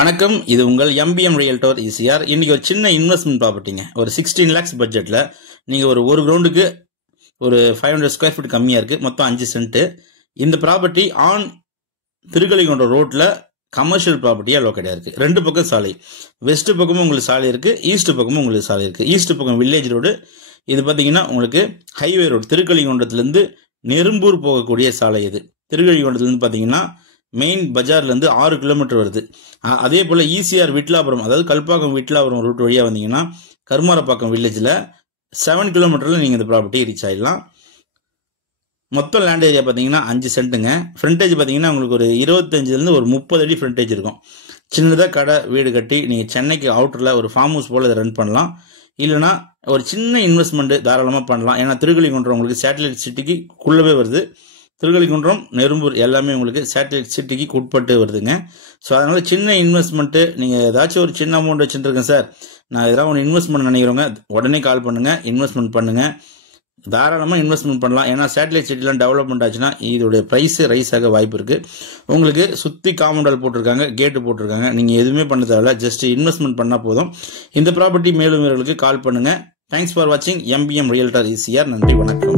வணக்கம், இது உங்கள் MBM ரியல்டோர் ECR. இன்னைக்கு ஒரு சின்ன இன்வெஸ்ட்மெண்ட் ப்ராப்பர்ட்டிங்க. ஒரு 16 lakhs பட்ஜெட்ல நீங்க ஒரு கிரவுண்டுக்கு ஒரு 500 ஸ்கொயர் ஃபீட் கம்மியா இருக்கு. மொத்தம் 5 சென்ட். இந்த ப்ராப்பர்ட்டி ஆன் திருக்கலிகுன்றம் ரோட்ல கமர்ஷியல் ப்ராப்பர்ட்டியா லொகேட் இருக்கு. ரெண்டு பக்கம் சாலை. வெஸ்ட் பக்கமும் உங்களுக்கு சாலை இருக்கு, ஈஸ்ட் பக்கமும் உங்களுக்கு சாலை இருக்கு. ஈஸ்ட் பக்கம் வில்லேஜ் ரோடு. இது பாத்தீங்கன்னா உங்களுக்கு ஹைவே ரோடு. திருக்கலிகுன்றத்திலிருந்து நெரும்பூர் போகக்கூடிய சாலை இது. திருக்கலிகுன்றத்திலிருந்து பாத்தீங்கன்னா மெயின் பஜார்ல இருந்து 6 கிலோமீட்டர் வருது. அதே போல ECR விட்லாபுரம், அதாவது கல்பாக்கம் விட்லாபுரம் ரூட் வழியா வந்தீங்கன்னா கருமாரப்பாக்கம் வில்லேஜ்ல 7 கிலோமீட்டர்ல நீங்க இந்த ப்ராப்பர்ட்டி ரீச் ஆயிடலாம். மொத்தம் லேண்ட் ஏரியா பாத்தீங்கன்னா 5 சென்ட்டுங்க. ஃப்ரண்டேஜ் பாத்தீங்கன்னா உங்களுக்கு ஒரு 25ல இருந்து ஒரு 30 அடி ஃப்ரண்டேஜ் இருக்கும். சின்னதா கடை வீடு கட்டி நீங்க சென்னைக்கு அவுட்டர்ல ஒரு ஃபார்ம் ஹவுஸ் போல இதை ரன் பண்ணலாம். இல்லைன்னா ஒரு சின்ன இன்வெஸ்ட்மெண்ட் தாராளமா பண்ணலாம். ஏன்னா திருக்கலிகுன்றம் உங்களுக்கு சேட்டலைட் சிட்டிக்கு குள்ளவே வருது. திருக்கலிகுன்றம், நெரும்பூர் எல்லாமே உங்களுக்கு சேட்டலைட் சிட்டிக்கு உட்பட்டு வருதுங்க. ஸோ அதனால சின்ன இன்வெஸ்ட்மெண்ட், நீங்க ஏதாச்சும் ஒரு சின்ன அமௌண்ட் வச்சுருக்கேன் சார், நான் ஏதாவது ஒன்று இன்வெஸ்ட்மெண்ட் நினைக்கிறவங்க உடனே கால் பண்ணுங்க, இன்வெஸ்ட்மெண்ட் பண்ணுங்க. தாராளமா இன்வெஸ்ட்மெண்ட் பண்ணலாம். ஏன்னா சேட்டலைட் சிட்டிலாம் டெவலப்மெண்ட் ஆச்சுன்னா இதோடைய பிரைஸ் ரைஸ் ஆக வாய்ப்பு இருக்கு. உங்களுக்கு சுத்தி காம்பவுண்ட் போட்டிருக்காங்க, கேட்டு போட்டிருக்காங்க. நீங்க எதுவுமே பண்ண தேவையில்ல, ஜஸ்ட் இன்வெஸ்ட்மெண்ட் பண்ணா போதும். இந்த ப்ராப்பர்ட்டி மேலும் வீரர்களுக்கு கால் பண்ணுங்க. தேங்க்ஸ் ஃபார் வாட்சிங் MBM ரியல்டர் ECR. நன்றி, வணக்கம்.